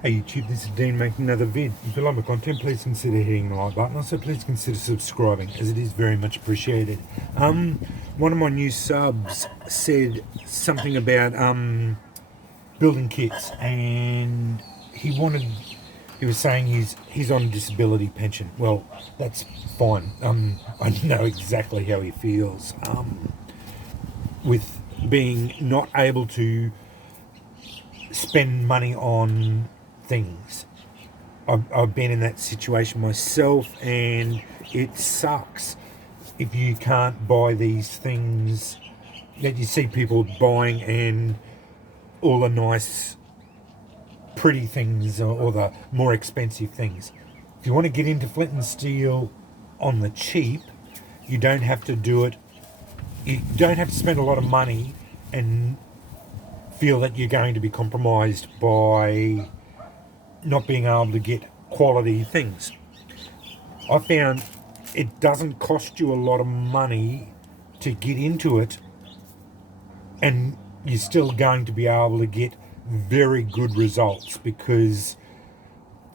Hey YouTube, this is Dean making another vid. If you like my content, please consider hitting the like button. Also, please consider subscribing, as it is very much appreciated. One of my new subs said something about building kits, and he was saying he's on disability pension. Well, that's fine. I know exactly how he feels with being not able to spend money on things. I've been in that situation myself, and it sucks if you can't buy these things that you see people buying, and all the nice, pretty things, or the more expensive things. If you want to get into flint and steel on the cheap, you don't have to do it. You don't have to spend a lot of money and feel that you're going to be compromised by not being able to get quality things. I found it doesn't cost you a lot of money to get into it, and you're still going to be able to get very good results, because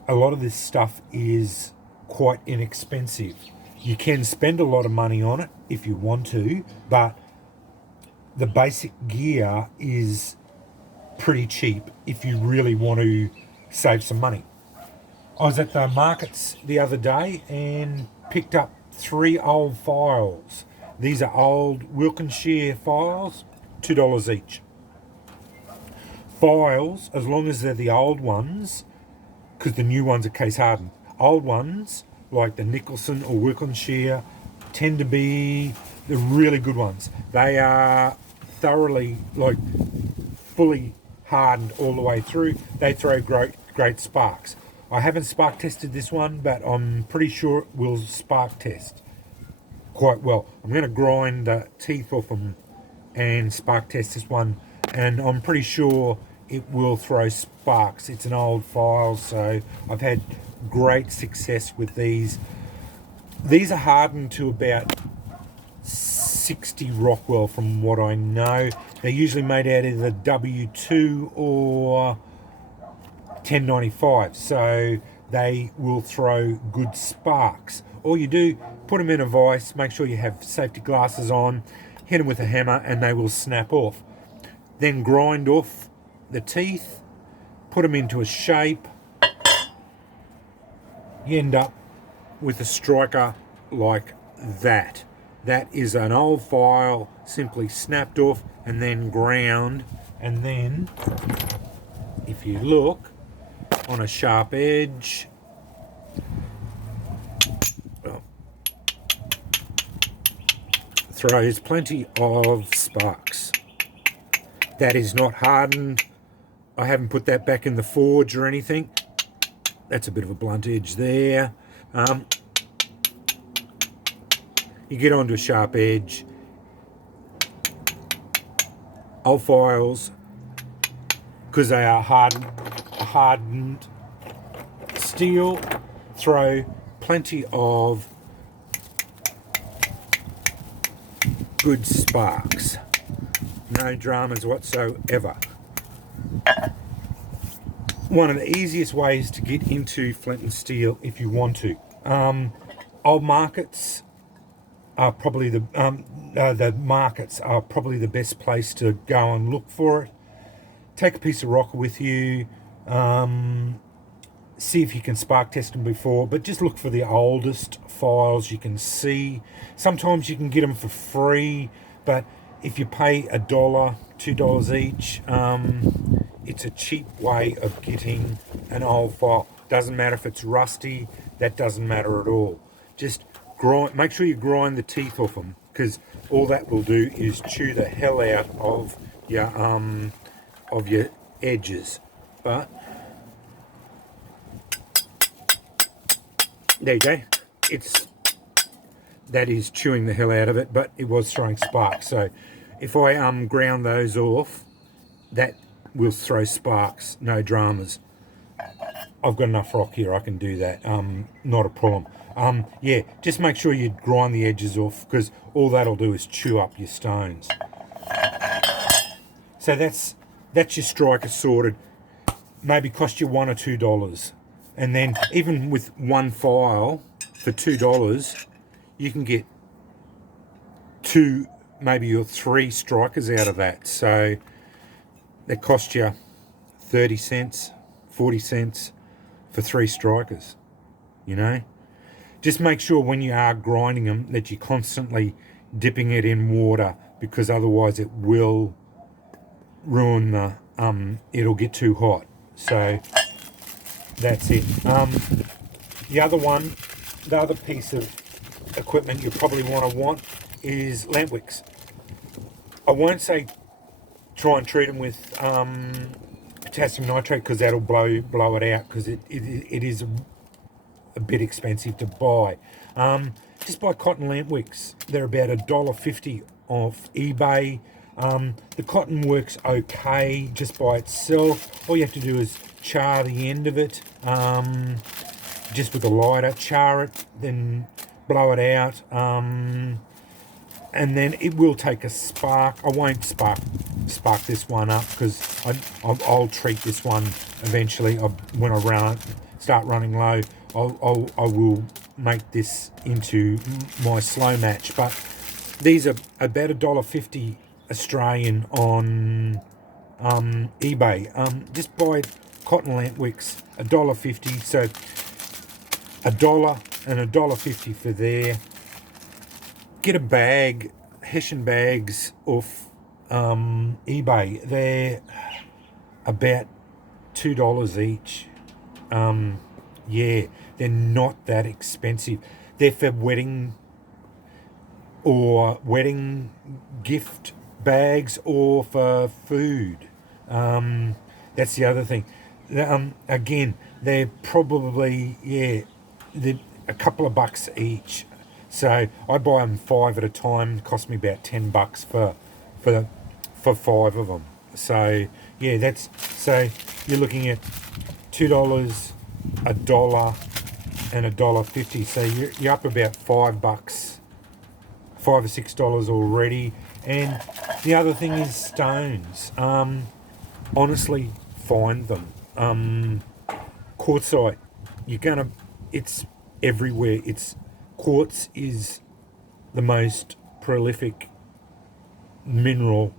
a lot of this stuff is quite inexpensive. You can spend a lot of money on it if you want to, but the basic gear is pretty cheap if you really want to save some money. I was at the markets the other day and picked up 3 old files. These are old Wilkinshire files, $2 each. Files, as long as they're the old ones, because the new ones are case hardened. Old ones, like the Nicholson or Wilkinshire, tend to be the really good ones. They are thoroughly, fully hardened all the way through. They throw great sparks. I haven't spark tested this one, but I'm pretty sure it will spark test quite well. I'm going to grind the teeth off them and spark test this one, and I'm pretty sure it will throw sparks. It's an old file, so I've had great success with these. These are hardened to about 60 Rockwell from what I know. They're usually made out of the W2 or 1095, so they will throw good sparks. All you do, put them in a vise, make sure you have safety glasses on, hit them with a hammer, and they will snap off. Then grind off the teeth, put them into a shape. You end up with a striker like that. That is an old file, simply snapped off and then ground. And then, if you look on a sharp edge, throws plenty of sparks. That is not hardened. I haven't put that back in the forge or anything. That's a bit of a blunt edge there. You get onto a sharp edge. Old files, because they are hardened steel, throw plenty of good sparks. No dramas whatsoever. One of the easiest ways to get into flint and steel, if you want to. Old markets are probably the markets are probably the best place to go and look for it. Take a piece of rock with you. See if you can spark test them before, but just look for the oldest files you can see. Sometimes you can get them for free, but if you pay $1, $2 each, it's a cheap way of getting an old file. Doesn't matter if it's rusty, that doesn't matter at all. Just grind, make sure you grind the teeth off them, because all that will do is chew the hell out of your edges. But there you go. That is chewing the hell out of it, but it was throwing sparks. So if I ground those off, that will throw sparks, no dramas. I've got enough rock here, I can do that. Not a problem. Yeah, just make sure you grind the edges off, because all that'll do is chew up your stones. So that's your striker sorted. maybe cost you $1 or $2. And then even with one file for $2, you can get 2, maybe or 3 strikers out of that. So that cost you 30 cents, 40 cents for 3 strikers, you know. Just make sure when you are grinding them that you're constantly dipping it in water, because otherwise it will ruin the, it'll get too hot. So that's it. The other piece of equipment you probably want is lamp wicks. I won't say try and treat them with potassium nitrate, because that'll blow it out, because it is a bit expensive to buy. Just buy cotton lamp wicks. They're about $1.50 off eBay. The cotton works okay just by itself. All you have to do is char the end of it, just with a lighter. Char it, then blow it out, and then it will take a spark. I won't spark this one up, because I'll treat this one eventually. When I start running low, I will make this into my slow match. But these are about $1.50 Australian on eBay. Just buy cotton lamp wicks, $1.50. So $1 and $1.50 for there. Get a bag, Hessian bags off eBay. They're about $2 each. Yeah, they're not that expensive. They're for wedding gift bags, or for food. That's the other thing. Again, they're probably, they're a couple of bucks each. So I buy them 5 at a time. It cost me about $10 for 5 of them. So yeah, so you're looking at $2, $1, and $1.50. So you're up about $5, $5 or $6 already. And the other thing is stones. Honestly, find them. Quartzite, it's everywhere. Quartz is the most prolific mineral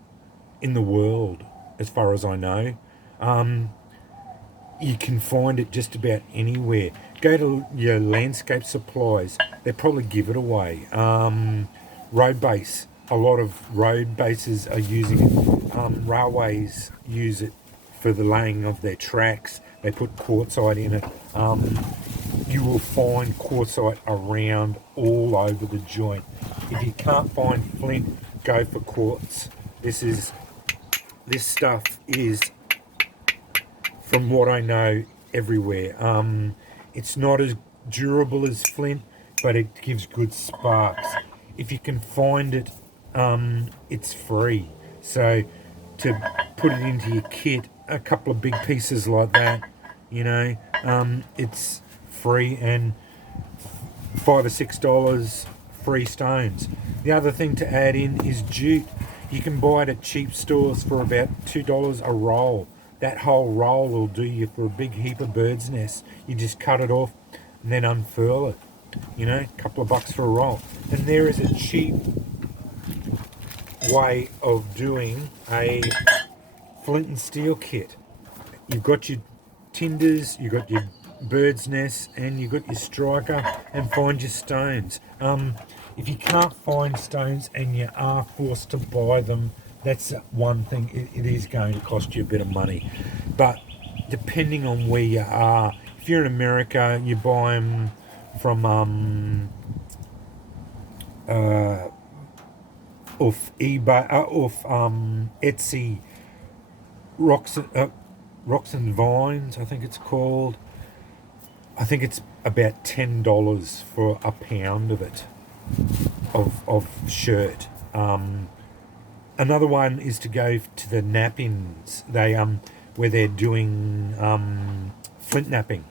in the world, as far as I know. You can find it just about anywhere. Go to your landscape supplies. They probably give it away. Road base. A lot of road bases are using it. Railways use it for the laying of their tracks. They put quartzite in it. You will find quartzite around all over the joint. If you can't find flint, go for quartz. This stuff is, from what I know, everywhere. It's not as durable as flint, but it gives good sparks. If you can find it, it's free. So to put it into your kit, a couple of big pieces like that, it's free, and $5 or $6 free stones. The other thing to add in is jute. You can buy it at cheap stores for about $2 a roll. That whole roll will do you for a big heap of bird's nests. You just cut it off and then unfurl it. A couple of bucks for a roll. And there is a cheap way of doing a flint and steel kit. You've got your tinders, you've got your bird's nest, and you've got your striker, and find your stones. If you can't find stones and you are forced to buy them, that's one thing. It is going to cost you a bit of money. But depending on where you are, if you're in America, you buy them from off eBay, off Etsy, Rocks and Vines, I think it's called. I think it's about $10 for a pound of it, of shirt. Another one is to go to the nap-ins. Where they're doing flint napping.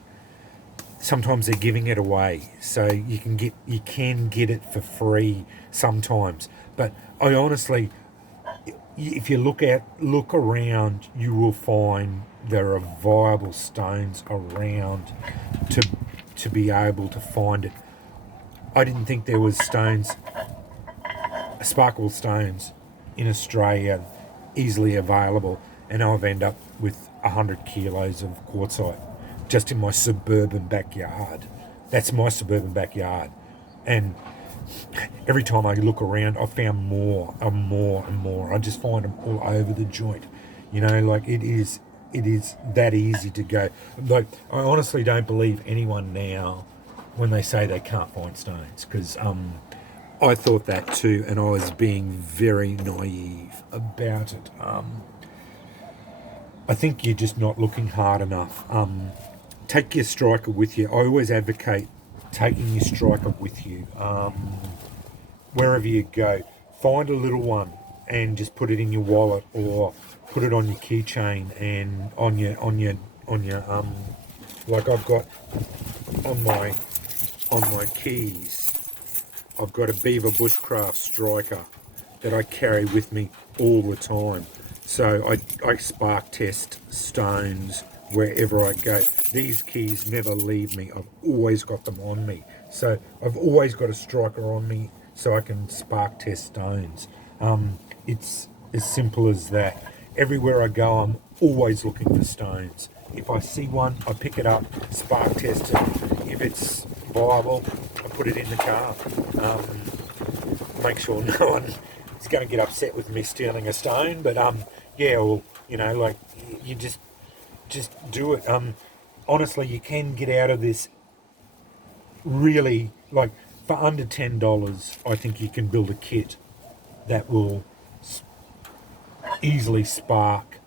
Sometimes they're giving it away, so you can get it for free sometimes. But I honestly, if you look around, you will find there are viable stones around to be able to find it. I didn't think there was sparkle stones in Australia easily available, and I've ended up with 100 kilos of quartzite just in my suburban backyard. That's my suburban backyard. And every time I look around, I found more and more and more. I just find them all over the joint. Like it is that easy to go. Like, I honestly don't believe anyone now when they say they can't find stones, because I thought that too, and I was being very naive about it. I think you're just not looking hard enough. Take your striker with you. I always advocate taking your striker with you wherever you go. Find a little one and just put it in your wallet, or put it on your keychain and on your like I've got on my keys. I've got a Beaver Bushcraft striker that I carry with me all the time. So I spark test stones wherever I go. These keys never leave me. I've always got them on me. So I've always got a striker on me so I can spark test stones. It's as simple as that. Everywhere I go, I'm always looking for stones. If I see one, I pick it up, spark test it. If it's viable, I put it in the car. Make sure no one is going to get upset with me stealing a stone. But yeah, or like, you just do it. Honestly, you can get out of this really, like, for under $10. I think you can build a kit that will easily spark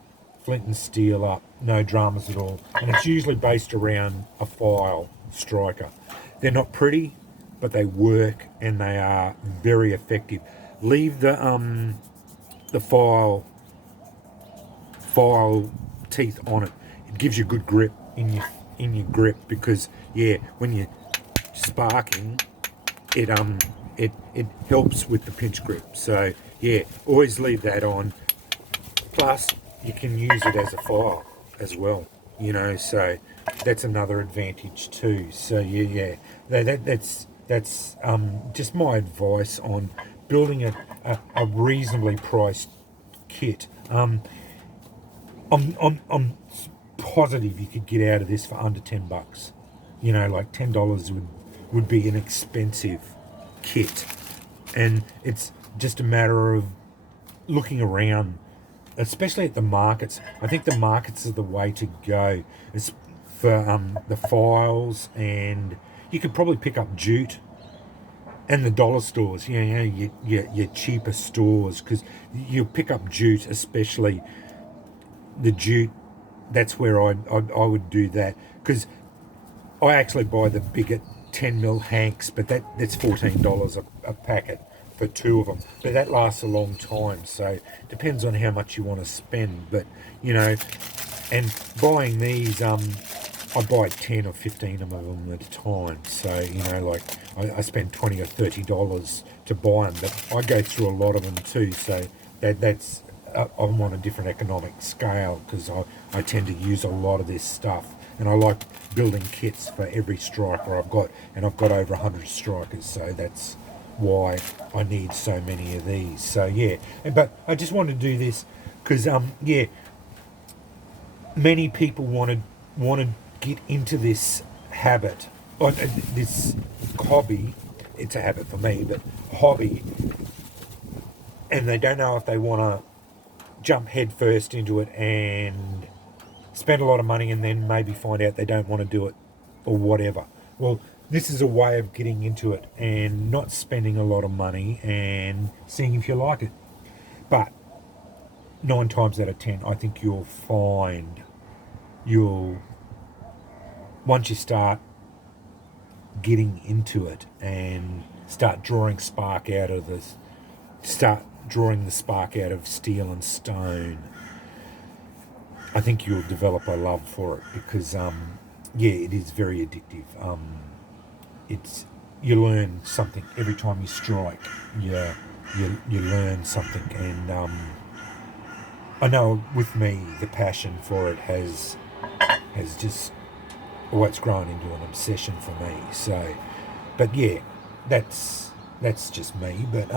flint and steel up, no dramas at all. And it's usually based around a file striker. They're not pretty, but they work and they are very effective. Leave the file teeth on it. It gives you good grip in your grip, because when you're sparking, it helps with the pinch grip. So always leave that on. Plus, you can use it as a file as well, so that's another advantage too. So that's just my advice on building a reasonably priced kit. I'm positive you could get out of this for under $10. Like $10 would be an expensive kit, and it's just a matter of looking around, especially at the markets. I think the markets are the way to go. It's for the files, and you could probably pick up jute and the dollar stores, your cheaper stores, because you pick up jute, especially the jute. That's where I would do that, because I actually buy the bigger 10mm hanks, but that's $14 a packet for 2 of them, but that lasts a long time. So depends on how much you want to spend. But and buying these, I buy 10 or 15 of them at a time. So like I spend $20 or $30 to buy them, but I go through a lot of them too. So that's I'm on a different economic scale, because I tend to use a lot of this stuff, and I like building kits for every striker I've got, and I've got over 100 strikers. So that's why I need so many of these. So but I just wanted to do this because many people want to get into this habit, or this hobby. It's a habit for me, but hobby, and they don't know if they want to jump head first into it and spend a lot of money and then maybe find out they don't want to do it or whatever. Well, this is a way of getting into it and not spending a lot of money and seeing if you like it. But 9 times out of 10, I think you'll find once you start getting into it and start drawing the spark out of steel and stone, I think you'll develop a love for it, because it is very addictive. You learn something every time you strike. You learn something, and I know with me the passion for it has just, well, it's grown into an obsession for me. So, but yeah, that's just me. But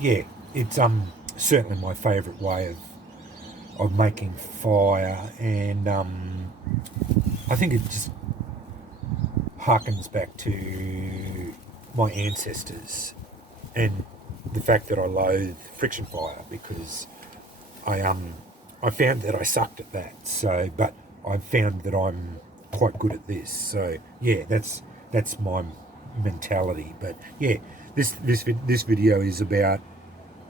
yeah, it's certainly my favourite way of making fire, and I think it just harkens back to my ancestors and the fact that I loathe friction fire, because I found that I sucked at that. So, but I found that I'm quite good at this. So yeah, that's my mentality. But yeah, this video is about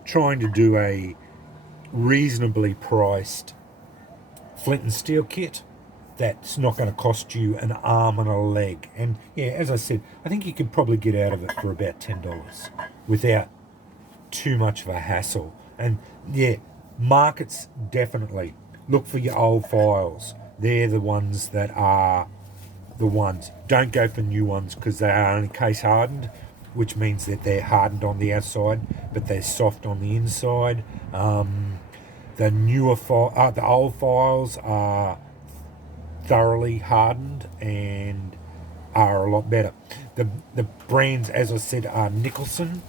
trying to do a reasonably priced flint and steel kit that's not going to cost you an arm and a leg. And yeah, as I said, I think you could probably get out of it for about $10 without too much of a hassle. And yeah, markets, definitely look for your old files. They're the ones that are the ones. Don't go for new ones, because they are only case hardened, which means that they're hardened on the outside but they're soft on the inside. The the old files are thoroughly hardened and are a lot better. The brands, as I said, are Nicholson.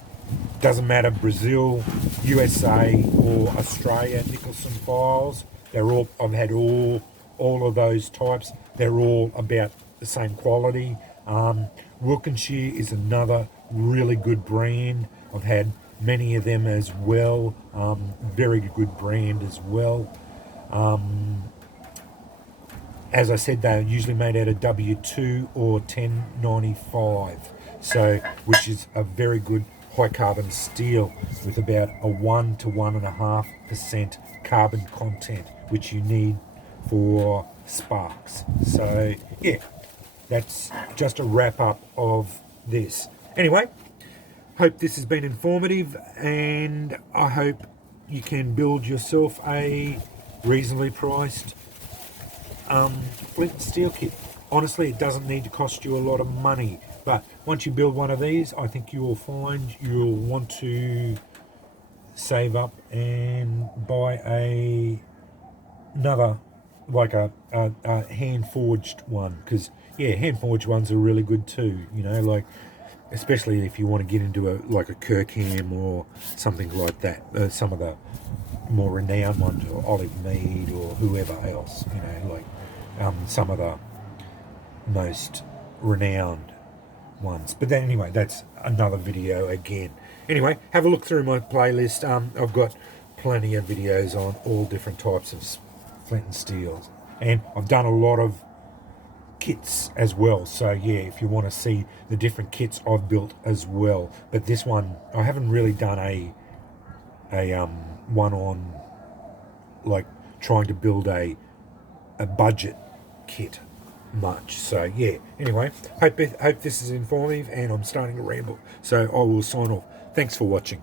Doesn't matter, Brazil, USA, or Australia. Nicholson files. They're all. I've had all of those types. They're all about the same quality. Wilkinshire is another really good brand. I've had many of them as well. Very good brand as well. As I said, they're usually made out of W2 or 1095, so which is a very good high carbon steel with about a 1 to 1.5% carbon content, which you need for sparks. So yeah, that's just a wrap up of this. Anyway, hope this has been informative, and I hope you can build yourself a reasonably priced flint and steel kit. Honestly, it doesn't need to cost you a lot of money, but once you build one of these, I think you will find you'll want to save up and buy another, like a hand forged one, because yeah, hand forged ones are really good too, you know, like especially if you want to get into a Kirkham or something like that, some of the more renowned ones, or Olive Mead or whoever else, you know, like some of the most renowned ones. But then anyway, that's another video again. Anyway, have a look through my playlist. I've got plenty of videos on all different types of flint and steels, and I've done a lot of kits as well. So yeah, if you want to see the different kits I've built as well. But this one, I haven't really done a one on like trying to build a budget kit much. So yeah, anyway, hope this is informative, and I'm starting to ramble, so I will sign off. Thanks for watching.